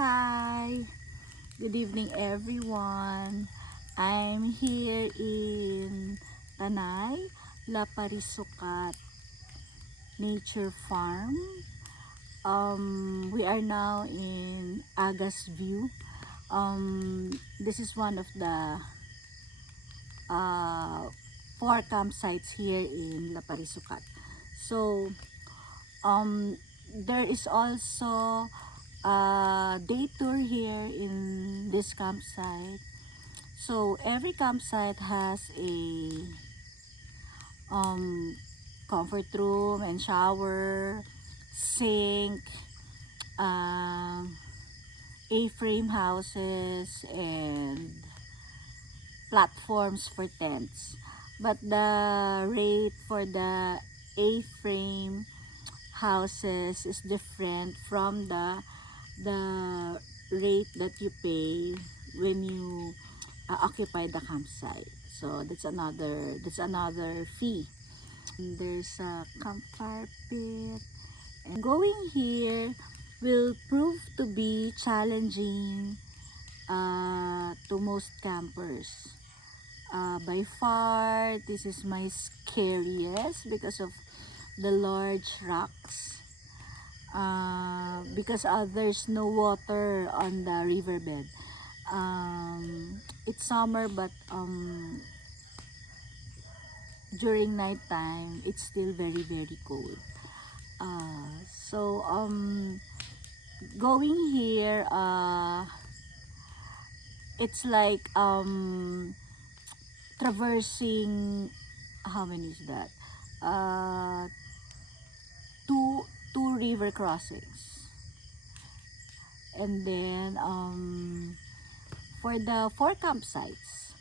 Hi, good evening everyone. I'm here in LAParisukat Nature Farm. We are now in Aga's View. This is one of the uh, 4 campsites here in LAParisukat. So there is also a day tour here in this campsite. So every campsite has a comfort room and shower, sink, A-frame houses, and platforms for tents. But the rate for the A-frame houses is different from the rate that you pay when you occupy the campsite. So that's another fee. There's a campfire pit, and going here will prove to be challenging to most campers. By far, this is my scariest because of the large rocks. Because there's no water on the riverbed. It's summer, but during night time it's still very cold. So going here, it's like traversing, how many is that, two river crossings. And then for the 4 campsites,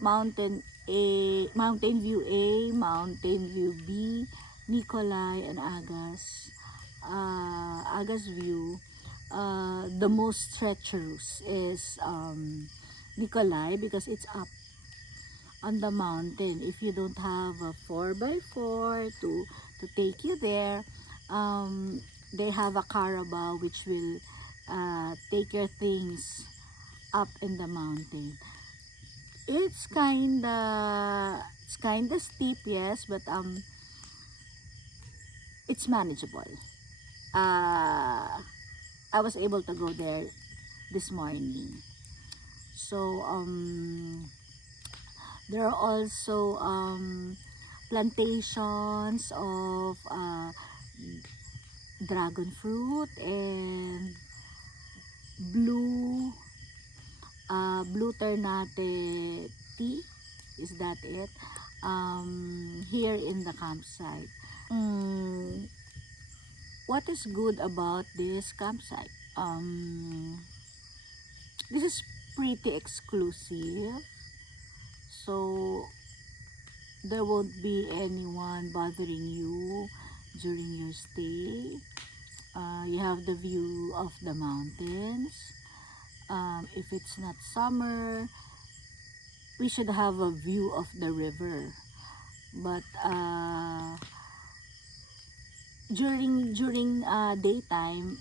Mountain View A, Mountain View B, Nicolay, and Aga's View, the most treacherous is Nicolay, because it's up on the mountain. If you don't have a 4x4 to take you there, they have a carabao which will take your things up in the mountain. It's kinda steep, yes, but it's manageable. I was able to go there this morning. So there are also plantations of dragon fruit and blue ternate tea. Is that it? Here in the campsite. What is good about this campsite? This is pretty exclusive, so there won't be anyone bothering you during your stay. You have the view of the mountains. If it's not summer, we should have a view of the river. But during daytime,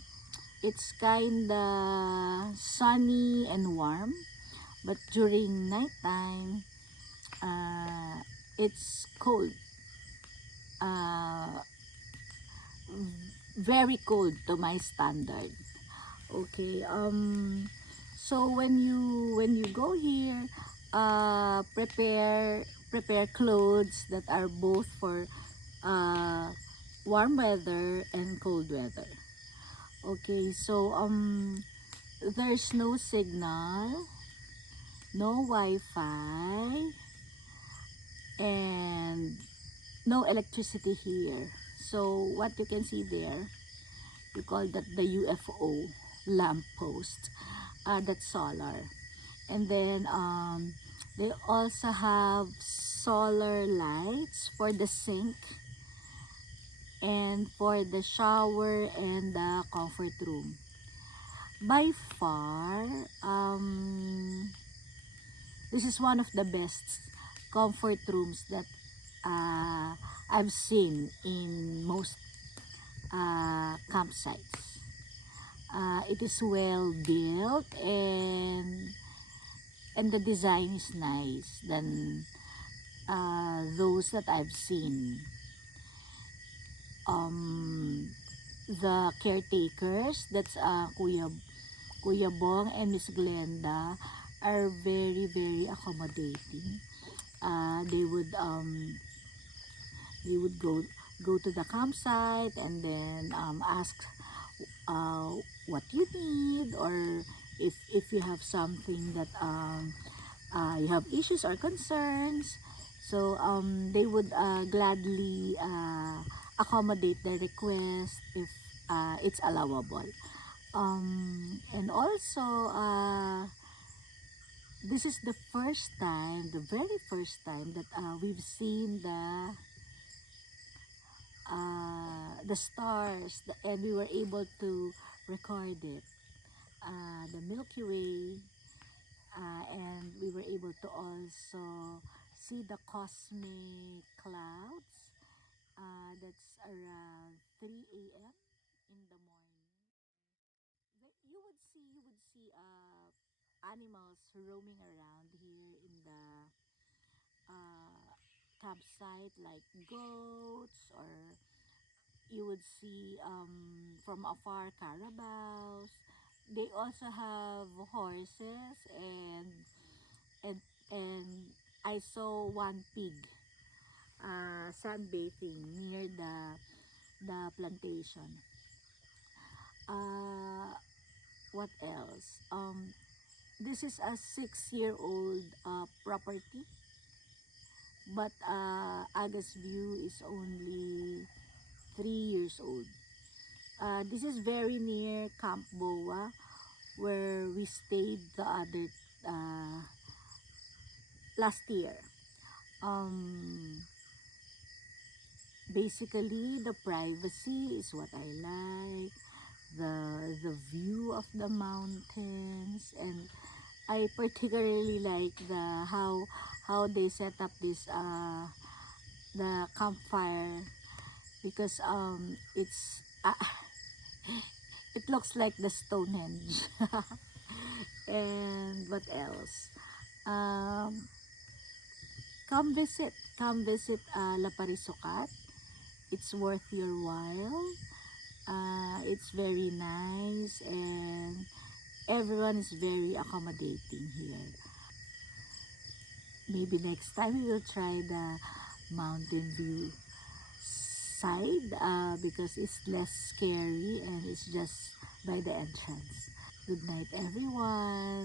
it's kinda sunny and warm. But during nighttime, it's cold. Very cold to my standard. Okay. So when you go here, prepare clothes that are both for warm weather and cold weather. Okay. So there's no signal, no Wi-Fi, and no electricity here. So what you can see there, we call that the UFO lamp post. That's solar. And then they also have solar lights for the sink and for the shower and the comfort room. By far, this is one of the best comfort rooms that I've seen in most campsites. It is well built, and the design is nice than those that I've seen. The caretakers, that's Kuya Bong and Miss Glenda, are very very accommodating. They would go to the campsite and then ask uh, what you need, or if you have something that you have issues or concerns. So they would gladly accommodate the request if it's allowable. And also, this is the first time, the very first time that we've seen the stars, and we were able to record it. The Milky Way, and we were able to also see the cosmic clouds. That's around 3 a.m. in the morning. You would see animals roaming around here in the uh, campsite, like goats, or you would see from afar carabaos. They also have horses, and and I saw one pig sunbathing near the plantation. Uh, what else? This is a 6-year-old property, but Aga's View is only 3 years old. This is very near Camp Boa, where we stayed the other uh, last year. Um, Basically, the privacy is what I like. The view of the mountains, and I particularly like how they set up this the campfire, because it looks like the Stonehenge. And what else? Um, come visit LAParisukat. It's worth your while. It's very nice, and everyone is very accommodating here. Maybe next time we will try the mountain view side, because it's less scary and it's just by the entrance. Good night, everyone.